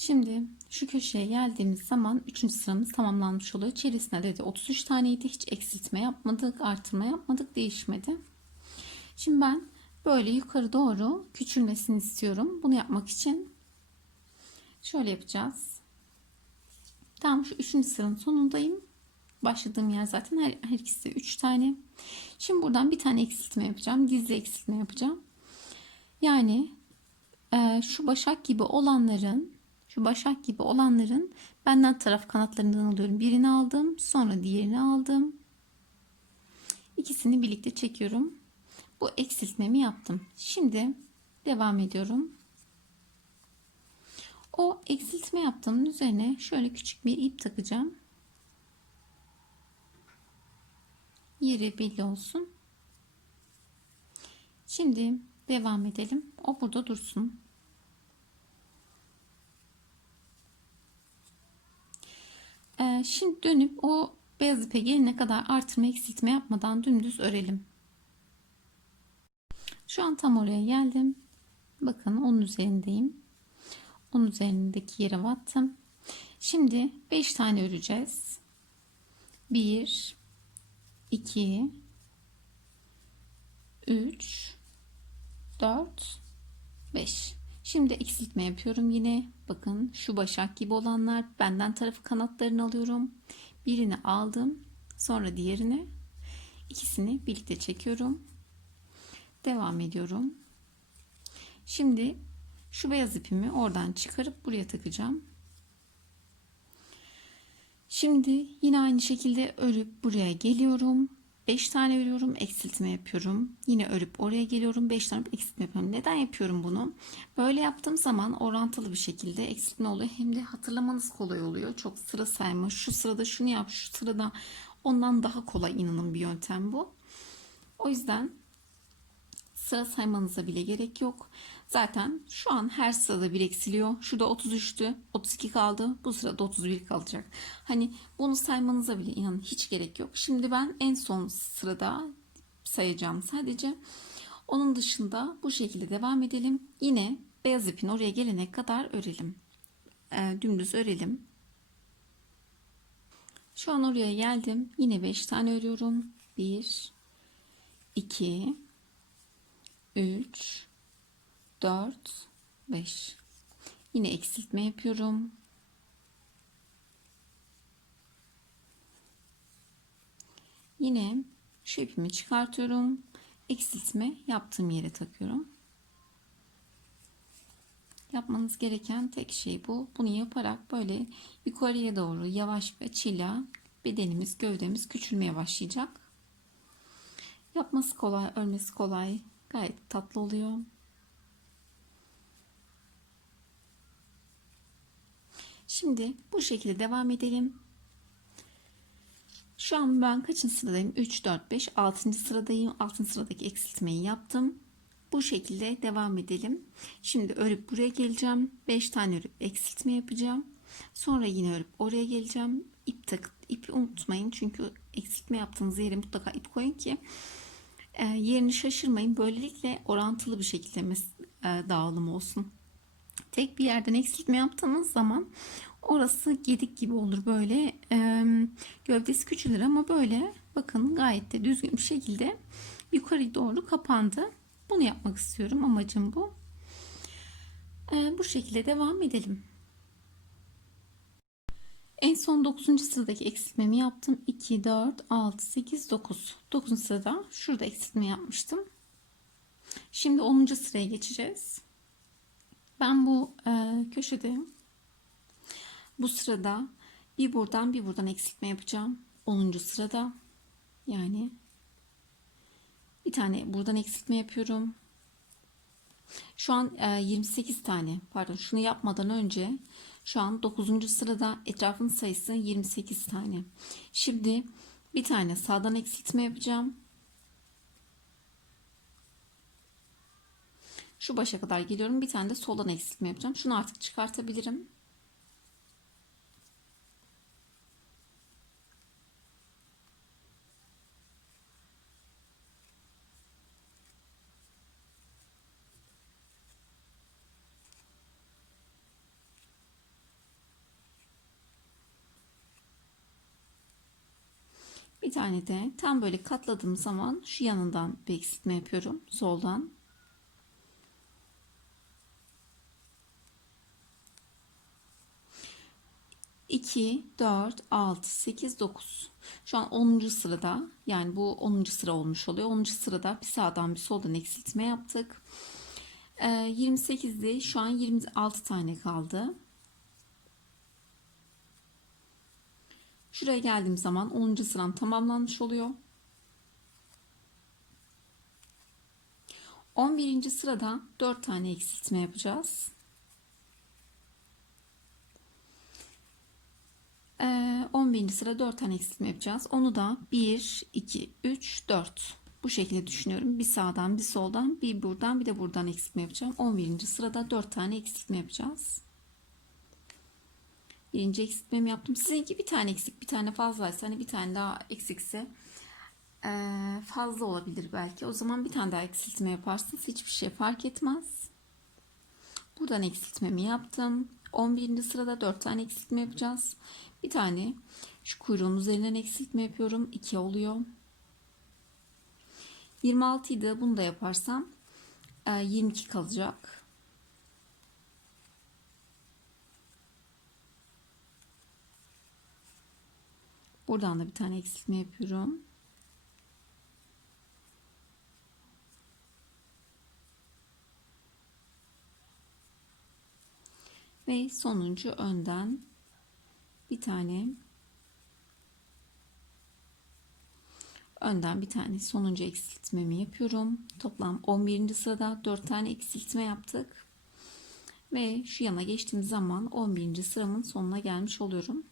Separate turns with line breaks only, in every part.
Şimdi şu köşeye geldiğimiz zaman 3. sıramız tamamlanmış oluyor. İçerisinde dedi 33 taneydi. Hiç eksiltme yapmadık, artırma yapmadık, değişmedi. Şimdi ben böyle yukarı doğru küçülmesini istiyorum. Bunu yapmak için şöyle yapacağız. Tam şu 3. sıranın sonundayım. Başladığım yer zaten her, her ikisi de 3 tane. Şimdi buradan bir tane eksiltme yapacağım. Gizli eksiltme yapacağım. Yani e, şu başak gibi olanların şu başak gibi olanların benden taraf kanatlarından alıyorum. Birini aldım. Sonra diğerini aldım. İkisini birlikte çekiyorum. Bu eksiltmemi yaptım. Şimdi devam ediyorum. O eksiltme yaptığımın üzerine şöyle küçük bir ip takacağım. Yeri belli olsun. Şimdi devam edelim. O burada dursun. Ee, şimdi dönüp o beyaz ipe gelene kadar artırma eksiltme yapmadan dümdüz örelim. Şu an tam oraya geldim. Bakın onun üzerindeyim. Onun üzerindeki yere battım. Şimdi 5 tane öreceğiz. 1 2 3 4 5 Şimdi eksiltme yapıyorum yine. Bakın şu başak gibi olanlar benden tarafı kanatlarını alıyorum. Birini aldım. Sonra diğerini. ikisini birlikte çekiyorum. Devam ediyorum. Şimdi şu beyaz ipimi oradan çıkarıp buraya takacağım. Şimdi yine aynı şekilde örüp buraya geliyorum. 5 tane örüyorum, eksiltme yapıyorum. Yine örüp oraya geliyorum, 5 tane eksiltme yapıyorum. Neden yapıyorum bunu? Böyle yaptığım zaman orantılı bir şekilde eksiltme oluyor. Hem de hatırlamanız kolay oluyor. Çok sıra sayma, şu sırada şunu yap, şu sırada ondan daha kolay inanın bir yöntem bu. O yüzden sıra saymanıza bile gerek yok. Zaten şu an her sırada bir eksiliyor. Şurada 33'tü. 32 kaldı. Bu sırada 31 kalacak. Hani bunu saymanıza bile inanın hiç gerek yok. Şimdi ben en son sırada sayacağım sadece. Onun dışında bu şekilde devam edelim. Yine beyaz ipin oraya gelene kadar örelim. E, dümdüz örelim. Şu an oraya geldim. Yine 5 tane örüyorum. 1 2 3 4 5 yine eksiltme yapıyorum. Yine şu ipimi çıkartıyorum. Eksiltme yaptığım yere takıyorum. Yapmanız gereken tek şey bu. Bunu yaparak böyle yukarıya doğru yavaş bir açıyla bedenimiz gövdemiz küçülmeye başlayacak. Yapması kolay örmesi kolay. Gayet tatlı oluyor Şimdi bu şekilde devam edelim. Şu an ben kaçıncı sıradayım? 3, 4, 5, 6. sıradayım. 6. sıradaki eksiltmeyi yaptım. Bu şekilde devam edelim. Şimdi örüp buraya geleceğim. 5 tane örüp eksiltme yapacağım. Sonra yine örüp oraya geleceğim. İp tak, ipi unutmayın çünkü eksiltme yaptığınız yere mutlaka ip koyun ki e, yerini şaşırmayın. Böylelikle orantılı bir şekilde e, dağılım olsun tek bir yerden eksiltme yaptığınız zaman orası gedik gibi olur böyle e, gövdesi küçülür ama böyle bakın gayet de düzgün bir şekilde yukarı doğru kapandı. Bunu yapmak istiyorum amacım bu. E, bu şekilde devam edelim. En son 9. sıradaki eksiltmemi yaptım. 2, 4, 6, 8, 9. 9. sırada şurada eksiltme yapmıştım. Şimdi 10. sıraya geçeceğiz. Ben bu e, köşede bu sırada bir buradan bir buradan eksiltme yapacağım. 10. sırada yani bir tane buradan eksiltme yapıyorum. Şu an e, 28 tane pardon şunu yapmadan önce şu an 9. sırada etrafın sayısı 28 tane. Şimdi bir tane sağdan eksiltme yapacağım. Şu başa kadar geliyorum. Bir tane de soldan eksiltme yapacağım. Şunu artık çıkartabilirim. Bir tane de tam böyle katladığım zaman şu yanından bir eksiltme yapıyorum. Soldan İki, dört, altı, sekiz, dokuz. Şu an 10. sırada yani bu 10. sıra olmuş oluyor. 10. sırada bir sağdan bir soldan eksiltme yaptık. Ee, 28'di. Şu an 26 tane kaldı. Şuraya geldiğim zaman 10. sıram tamamlanmış oluyor. 11. sırada 4 tane eksiltme yapacağız. 11. sıra 4 tane eksiltme yapacağız. Onu da 1, 2, 3, 4. Bu şekilde düşünüyorum. Bir sağdan bir soldan bir buradan bir de buradan eksiltme yapacağım. 11. sırada 4 tane eksiltme yapacağız. Birinci eksiltmemi yaptım. Sizinki bir tane eksik bir tane fazlaysa hani bir tane daha eksikse eee, fazla olabilir belki. O zaman bir tane daha eksiltme yaparsınız. Hiçbir şey fark etmez. Buradan eksiltmemi yaptım. 11. sırada 4 tane eksiltme yapacağız. Bir tane şu kuyruğun üzerinden eksiltme yapıyorum. 2 oluyor. 26 idi. Bunu da yaparsam eee, 22 kalacak. Buradan da bir tane eksiltme yapıyorum. Ve sonuncu önden bir tane önden bir tane sonuncu eksiltmemi yapıyorum. Toplam 11. sırada 4 tane eksiltme yaptık. Ve şu yana geçtiğim zaman 11. sıramın sonuna gelmiş oluyorum.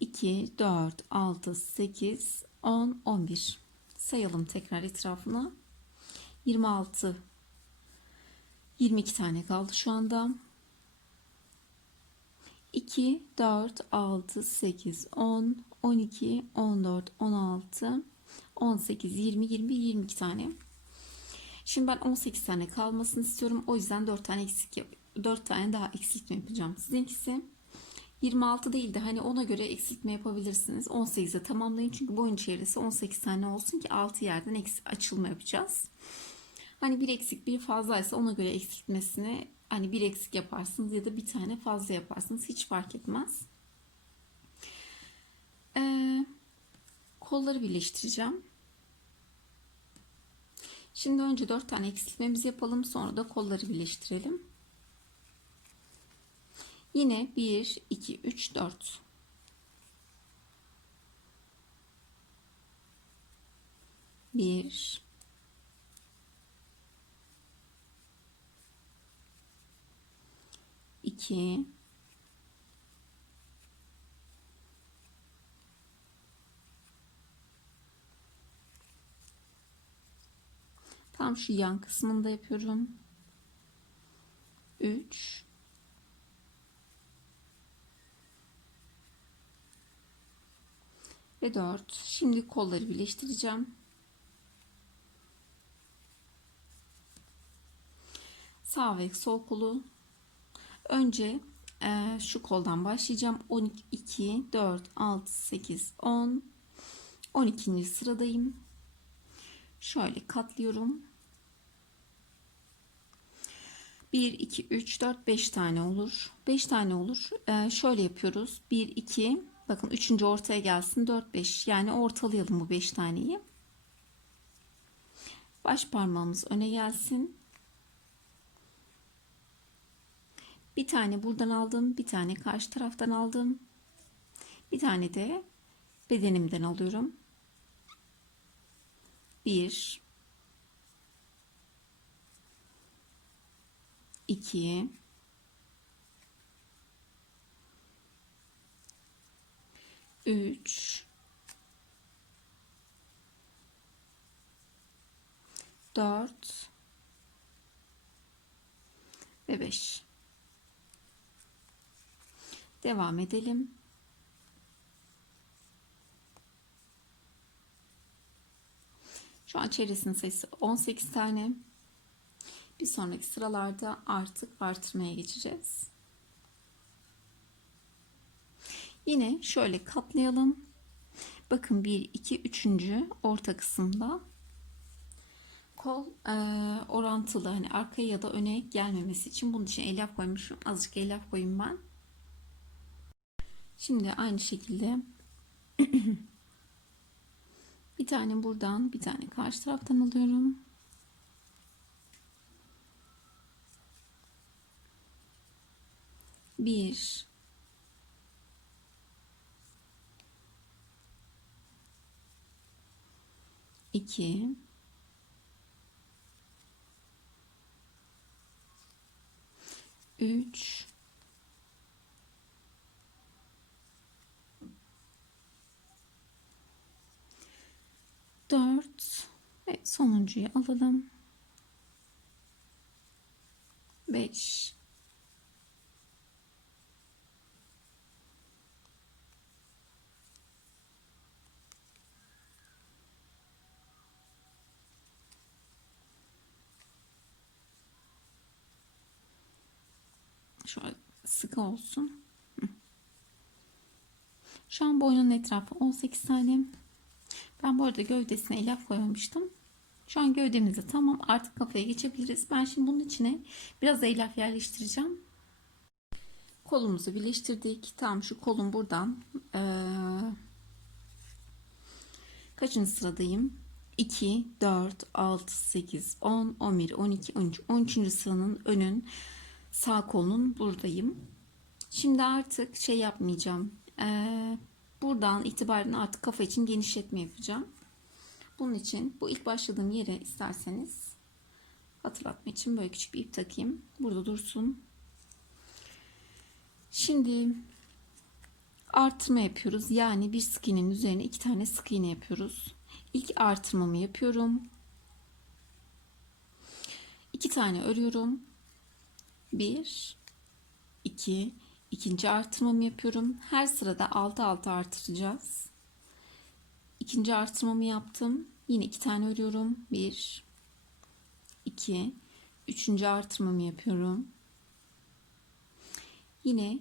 2, 4, 6, 8, 10, 11. Sayalım tekrar etrafına. 26, 22 tane kaldı şu anda. 2, 4, 6, 8, 10, 12, 14, 16, 18, 20, 21, 22 tane. Şimdi ben 18 tane kalmasını istiyorum. O yüzden 4 tane eksik yap 4 tane daha eksiltme yapacağım. Sizinkisi 26 değil de hani ona göre eksiltme yapabilirsiniz. 18'e tamamlayın çünkü boyun çevresi 18 tane olsun ki 6 yerden eksik açılma yapacağız. Hani bir eksik bir fazlaysa ona göre eksiltmesini hani bir eksik yaparsınız ya da bir tane fazla yaparsınız hiç fark etmez. Ee, kolları birleştireceğim. Şimdi önce 4 tane eksiltmemizi yapalım sonra da kolları birleştirelim. Yine 1, 2, 3, 4. Bir, iki, tam şu yan kısmında yapıyorum. Üç, ve 4. Şimdi kolları birleştireceğim. Sağ ve sol kolu. Önce e, şu koldan başlayacağım. 12, 4, 6, 8, 10. 12. sıradayım. Şöyle katlıyorum. 1, 2, 3, 4, 5 tane olur. 5 tane olur. E, şöyle yapıyoruz. 1, 2, Bakın üçüncü ortaya gelsin 4 5 yani ortalayalım bu 5 taneyi. Baş parmağımız öne gelsin. Bir tane buradan aldım, bir tane karşı taraftan aldım. Bir tane de bedenimden alıyorum. 1 2 3 4 ve 5 devam edelim şu an çevresinin sayısı 18 tane bir sonraki sıralarda artık artırmaya geçeceğiz Yine şöyle katlayalım. Bakın 1, 2, 3. orta kısımda kol e, orantılı hani arkaya ya da öne gelmemesi için bunun için elyaf koymuşum. Azıcık elyaf koyayım ben. Şimdi aynı şekilde bir tane buradan bir tane karşı taraftan alıyorum. Bir. İki. Üç dört ve sonuncuyu alalım. Beş Şöyle sıkı olsun. Şu an boynun etrafı 18 tane. Ben bu arada gövdesine elyaf koymamıştım. Şu an gövdemizde tamam. Artık kafaya geçebiliriz. Ben şimdi bunun içine biraz elyaf yerleştireceğim. Kolumuzu birleştirdik. Tam şu kolum buradan. Ee, kaçıncı sıradayım? 2, 4, 6, 8, 10, 11, 12, 13. 13. sıranın önün sağ kolunun buradayım. Şimdi artık şey yapmayacağım. Ee, buradan itibaren artık kafa için genişletme yapacağım. Bunun için bu ilk başladığım yere isterseniz hatırlatma için böyle küçük bir ip takayım. Burada dursun. Şimdi artırma yapıyoruz. Yani bir sık iğnenin üzerine iki tane sık iğne yapıyoruz. İlk artırmamı yapıyorum. İki tane örüyorum. Bir, iki, ikinci artırmamı yapıyorum. Her sırada altı altı artıracağız. İkinci artırmamı yaptım. Yine iki tane örüyorum. Bir, iki, üçüncü artırmamı yapıyorum. Yine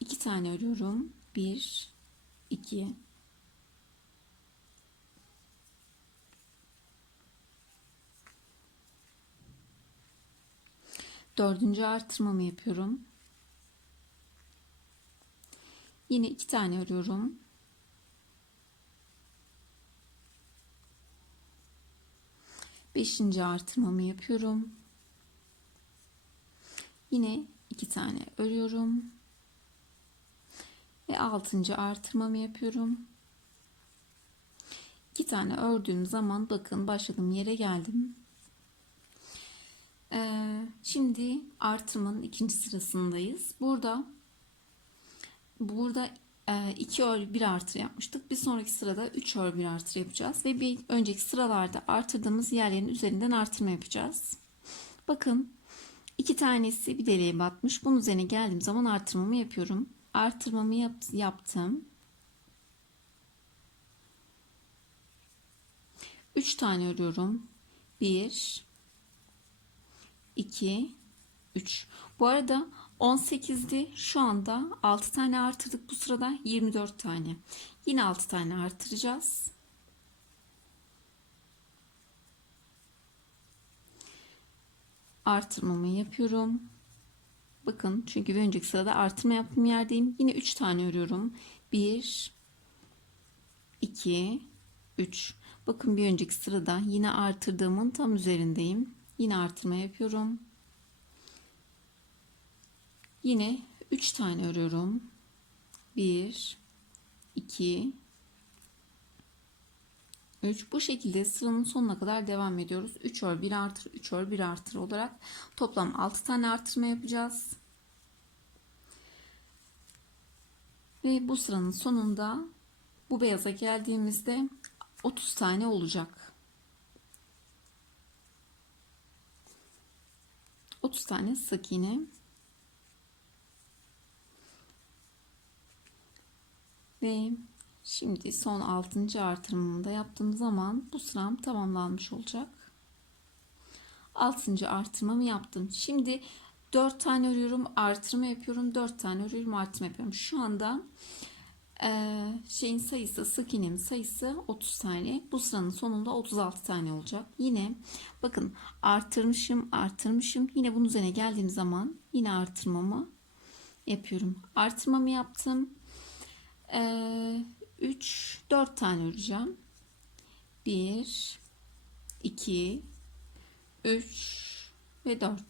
iki tane örüyorum. Bir, iki, dördüncü artırmamı yapıyorum. Yine iki tane örüyorum. Beşinci artırmamı yapıyorum. Yine iki tane örüyorum. Ve altıncı artırmamı yapıyorum. İki tane ördüğüm zaman bakın başladığım yere geldim. Ee, şimdi artırmanın ikinci sırasındayız. Burada burada e, iki ör bir artır yapmıştık. Bir sonraki sırada 3 ör bir artır yapacağız ve bir önceki sıralarda artırdığımız yerlerin üzerinden artırma yapacağız. Bakın iki tanesi bir deliğe batmış. Bunun üzerine geldiğim zaman artırmamı yapıyorum. Artırmamı yap, yaptım. 3 tane örüyorum. 1 2 3 Bu arada 18'di. Şu anda 6 tane artırdık bu sırada 24 tane. Yine 6 tane artıracağız. Artırmamı yapıyorum. Bakın çünkü bir önceki sırada artırma yaptığım yerdeyim. Yine 3 tane örüyorum. 1 2 3 Bakın bir önceki sırada yine artırdığımın tam üzerindeyim. Yine artırma yapıyorum. Yine 3 tane örüyorum. 1 2 3 bu şekilde sıranın sonuna kadar devam ediyoruz. 3 ör 1 artır 3 ör 1 artır olarak toplam 6 tane artırma yapacağız. Ve bu sıranın sonunda bu beyaza geldiğimizde 30 tane olacak. 30 tane sık iğne. Ve şimdi son 6. artırımını da yaptığım zaman bu sıram tamamlanmış olacak. 6. artırmamı yaptım. Şimdi 4 tane örüyorum, artırma yapıyorum. 4 tane örüyorum, artırma yapıyorum. Şu anda Ee, şeyin sayısı sık iğnemin sayısı 30 tane. Bu sıranın sonunda 36 tane olacak. Yine bakın artırmışım artırmışım. Yine bunun üzerine geldiğim zaman yine artırmamı yapıyorum. Artırmamı yaptım. Ee, 3 4 tane öreceğim. 1 2 3 ve 4.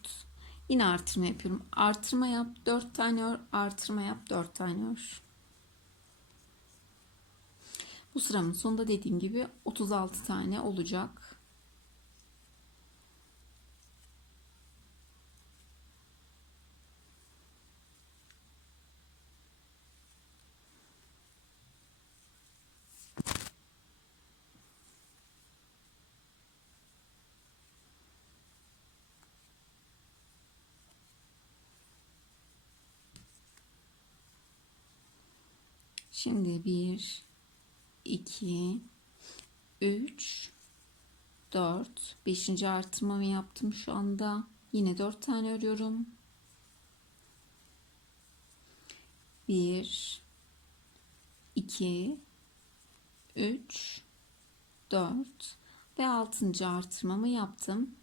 Yine artırma yapıyorum. Artırma yap 4 tane ör, artırma yap 4 tane ör. Bu sıramın sonunda dediğim gibi 36 tane olacak. Şimdi 1 2 3 4 5. artırmamı yaptım şu anda. Yine 4 tane örüyorum. 1 2 3 4 ve 6. artırmamı yaptım.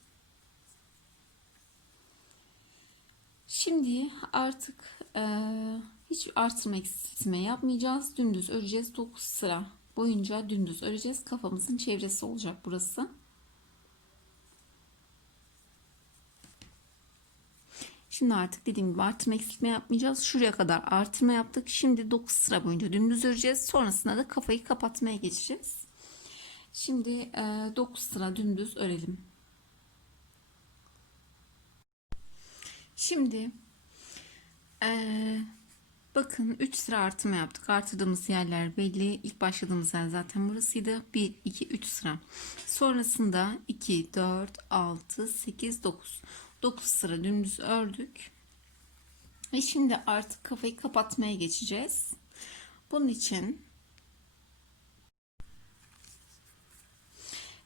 Şimdi artık eee hiç artırma eksiltme yapmayacağız. Dümdüz öreceğiz. 9 sıra boyunca dümdüz öreceğiz. Kafamızın çevresi olacak burası. Şimdi artık dediğim gibi artırma eksiltme yapmayacağız. Şuraya kadar artırma yaptık. Şimdi 9 sıra boyunca dümdüz öreceğiz. Sonrasında da kafayı kapatmaya geçeceğiz. Şimdi 9 sıra dümdüz örelim. Şimdi ee, Bakın 3 sıra artırma yaptık. Artırdığımız yerler belli. İlk başladığımız yer zaten burasıydı. 1, 2, 3 sıra. Sonrasında 2, 4, 6, 8, 9. 9 sıra dümdüz ördük. Ve şimdi artık kafayı kapatmaya geçeceğiz. Bunun için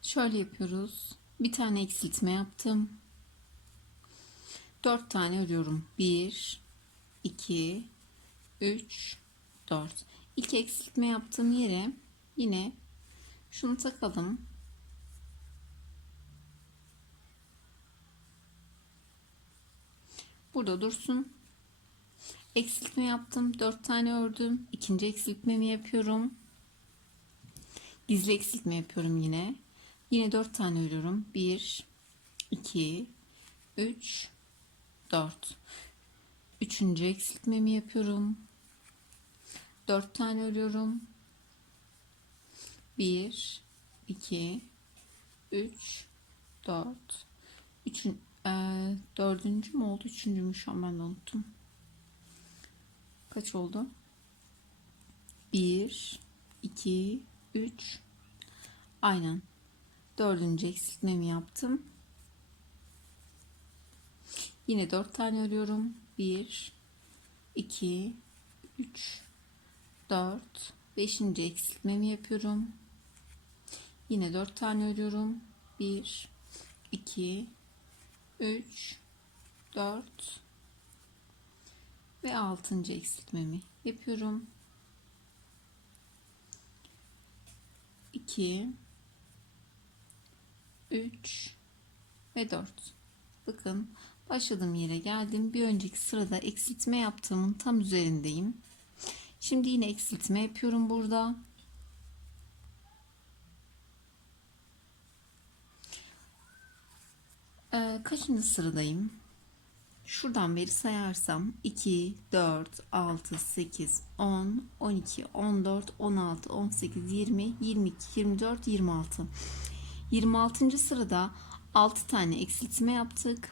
şöyle yapıyoruz. Bir tane eksiltme yaptım. 4 tane örüyorum. 1 2 3 4 İlk eksiltme yaptığım yere yine şunu takalım. Burada dursun. Eksiltme yaptım 4 tane ördüm. İkinci eksiltmemi yapıyorum. Gizli eksiltme yapıyorum yine. Yine 4 tane örüyorum. 1 2 3 4 üçüncü eksiltmemi yapıyorum 4 tane örüyorum. 1 2 3 4 3 e, dördüncü mü oldu? Üçüncü mü? Şu an ben de unuttum. Kaç oldu? 1 2 3 Aynen. Dördüncü eksiltmemi yaptım. Yine 4 tane örüyorum. 1 2 3 4 5. eksiltmemi yapıyorum. Yine 4 tane örüyorum. 1 2 3 4 ve 6. eksiltmemi yapıyorum. 2 3 ve 4 bakın başladığım yere geldim bir önceki sırada eksiltme yaptığımın tam üzerindeyim Şimdi yine eksiltme yapıyorum burada. Ee, kaçıncı sıradayım? Şuradan beri sayarsam 2, 4, 6, 8, 10, 12, 14, 16, 18, 20, 22, 24, 26. 26. sırada 6 tane eksiltme yaptık.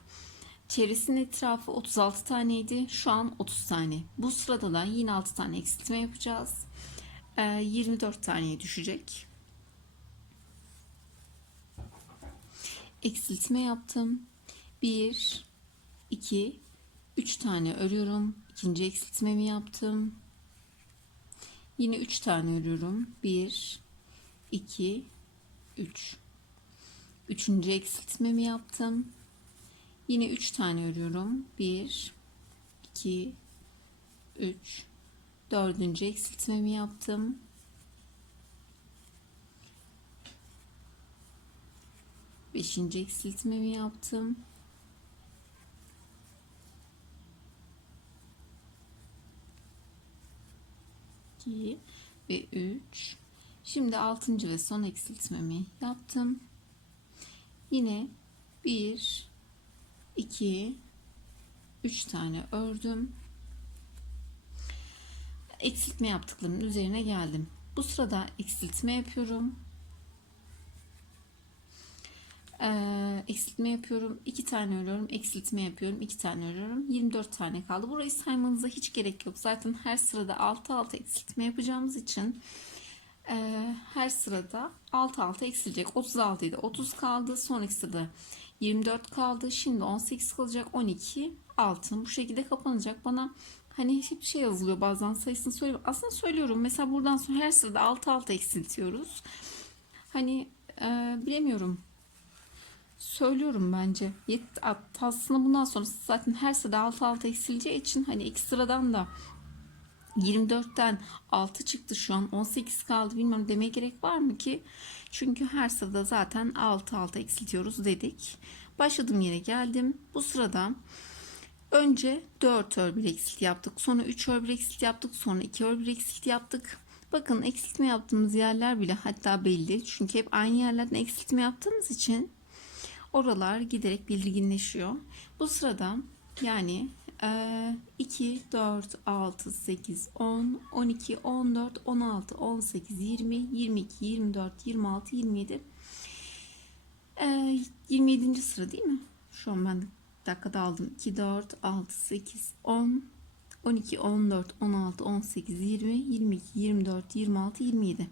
Çevresinin etrafı 36 taneydi. Şu an 30 tane. Bu sırada da yine 6 tane eksiltme yapacağız. Ee, 24 taneye düşecek. Eksiltme yaptım. 1 2 3 tane örüyorum. İkinci eksiltmemi yaptım. Yine 3 tane örüyorum. 1 2 3 Üçüncü eksiltmemi yaptım. Yine 3 tane örüyorum. 1 2 3 Dördüncü eksiltmemi yaptım. Beşinci eksiltmemi yaptım. İki ve üç. Şimdi altıncı ve son eksiltmemi yaptım. Yine bir, iki, üç tane ördüm. Eksiltme yaptıklarımın üzerine geldim. Bu sırada eksiltme yapıyorum. Ee, eksiltme yapıyorum. 2 tane örüyorum. Eksiltme yapıyorum. 2 tane örüyorum. 24 tane kaldı. Burayı saymanıza hiç gerek yok. Zaten her sırada 6 6 eksiltme yapacağımız için e, her sırada 6 6 eksilecek. 36 idi. 30 kaldı. Sonraki sırada 24 kaldı. Şimdi 18 kalacak. 12 6. Bu şekilde kapanacak. Bana hani hiçbir şey yazılıyor bazen sayısını söylüyorum. Aslında söylüyorum. Mesela buradan sonra her sırada 6 6 eksiltiyoruz. Hani e, bilemiyorum söylüyorum bence. Yet, aslında bundan sonra zaten her sırada 6 6 eksileceği için hani ekstradan da 24'ten 6 çıktı şu an 18 kaldı bilmiyorum demeye gerek var mı ki? Çünkü her sırada zaten 6 6 eksiltiyoruz dedik. Başladığım yere geldim. Bu sırada önce 4 ör bir eksilt yaptık. Sonra 3 ör bir eksilt yaptık. Sonra 2 ör bir eksilt yaptık. Bakın eksiltme yaptığımız yerler bile hatta belli. Çünkü hep aynı yerlerden eksiltme yaptığımız için oralar giderek belirginleşiyor. Bu sırada yani 2, 4, 6, 8, 10, 12, 14, 16, 18, 20, 22, 24, 26, 27. 27. sıra değil mi? Şu an ben dakikada aldım. 2, 4, 6, 8, 10, 12, 14, 16, 18, 20, 22, 24, 26, 27.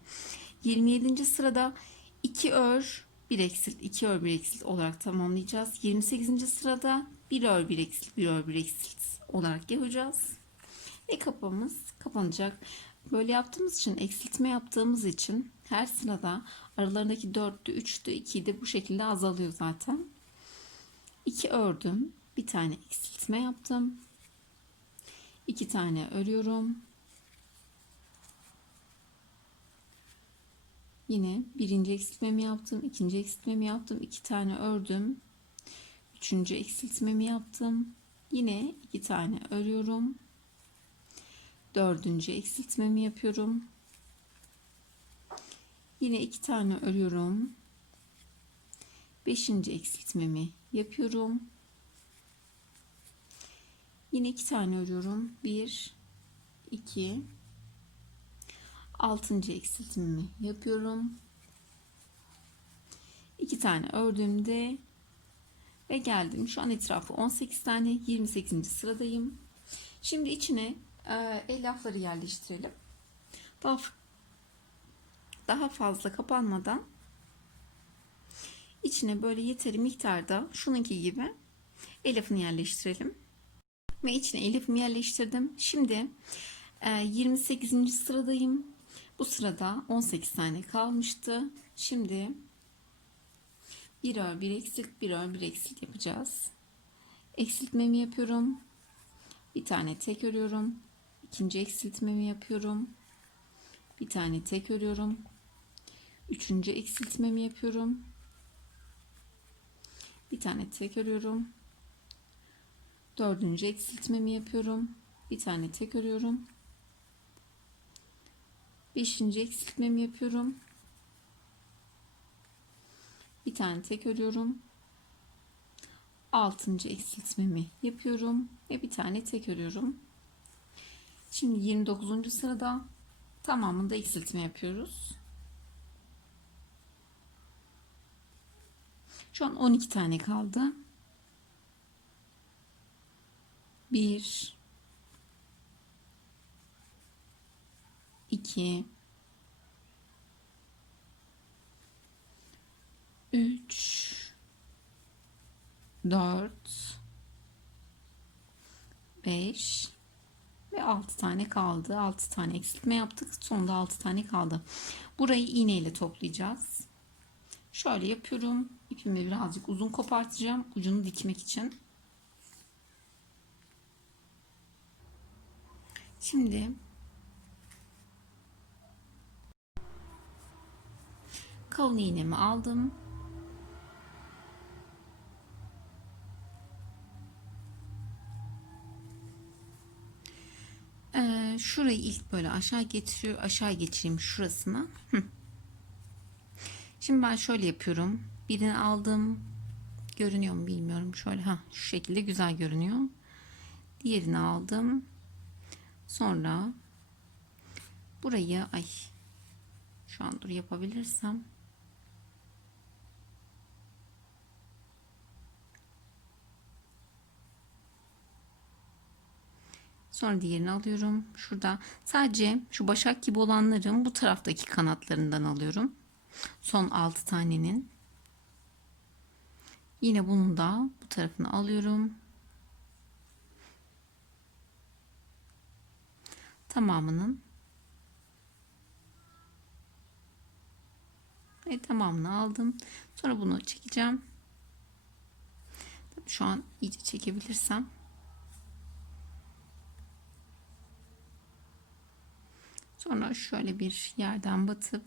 27. sırada 2 ör, 1 eksilt, 2 ör, 1 eksilt olarak tamamlayacağız. 28. sırada 1 ör, 1 eksilt, 1 ör, 1 eksilt olarak yapacağız. Ve kapımız kapanacak. Böyle yaptığımız için, eksiltme yaptığımız için her sırada aralarındaki 4'tü, 3'tü, 2'ydi bu şekilde azalıyor zaten. 2 ördüm. Bir tane eksiltme yaptım. 2 tane örüyorum. Yine birinci eksiltmemi yaptım, ikinci eksiltmemi yaptım, iki tane ördüm. Üçüncü eksiltmemi yaptım. Yine iki tane örüyorum. Dördüncü eksiltmemi yapıyorum. Yine iki tane örüyorum. Beşinci eksiltmemi yapıyorum. Yine iki tane örüyorum. Bir, iki, altıncı eksiltmemi yapıyorum. İki tane ördüğümde ve geldim. Şu an etrafı 18 tane 28. sıradayım. Şimdi içine e, elyafları yerleştirelim. Daha, daha fazla kapanmadan içine böyle yeteri miktarda şununki gibi elyafını yerleştirelim. Ve içine elyafımı yerleştirdim. Şimdi e, 28. sıradayım. Bu sırada 18 tane kalmıştı. Şimdi bir ör bir eksilt bir ör bir eksilt yapacağız. Eksiltmemi yapıyorum. Bir tane tek örüyorum. İkinci eksiltmemi yapıyorum. Bir tane tek örüyorum. Üçüncü eksiltmemi yapıyorum. Bir tane tek örüyorum. Dördüncü eksiltmemi yapıyorum. Bir tane tek örüyorum. Beşinci eksiltmemi yapıyorum. Bir tane tek örüyorum. Altıncı eksiltmemi yapıyorum ve bir tane tek örüyorum. Şimdi 29. sırada tamamında eksiltme yapıyoruz. Şu an 12 tane kaldı. 1 2 3 4 5 ve 6 tane kaldı. 6 tane eksiltme yaptık. Sonunda 6 tane kaldı. Burayı iğneyle toplayacağız. Şöyle yapıyorum. İpimi birazcık uzun kopartacağım. Ucunu dikmek için. Şimdi kalın iğnemi aldım. Ee, şurayı ilk böyle aşağı getiriyor, aşağı geçireyim şurasına. Şimdi ben şöyle yapıyorum. Birini aldım. Görünüyor mu bilmiyorum. Şöyle ha şu şekilde güzel görünüyor. Diğerini aldım. Sonra burayı ay şu an dur yapabilirsem Sonra diğerini alıyorum. Şurada sadece şu başak gibi olanların bu taraftaki kanatlarından alıyorum. Son 6 tanenin. Yine bunun da bu tarafını alıyorum. Tamamının ve tamamını aldım. Sonra bunu çekeceğim. Şu an iyice çekebilirsem. Sonra şöyle bir yerden batıp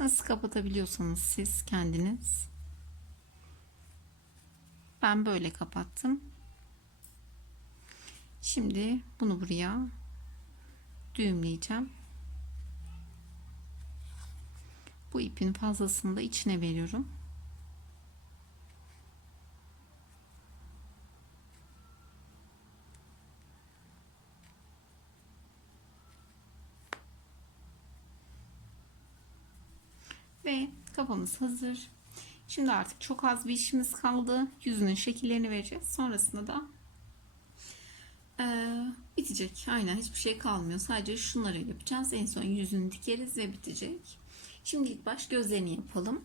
nasıl kapatabiliyorsanız siz kendiniz. Ben böyle kapattım. Şimdi bunu buraya düğümleyeceğim. Bu ipin fazlasını da içine veriyorum. Ve kafamız hazır. Şimdi artık çok az bir işimiz kaldı. Yüzünün şekillerini vereceğiz. Sonrasında da ee, bitecek. Aynen hiçbir şey kalmıyor. Sadece şunları yapacağız. En son yüzünü dikeriz ve bitecek. Şimdi ilk baş gözlerini yapalım.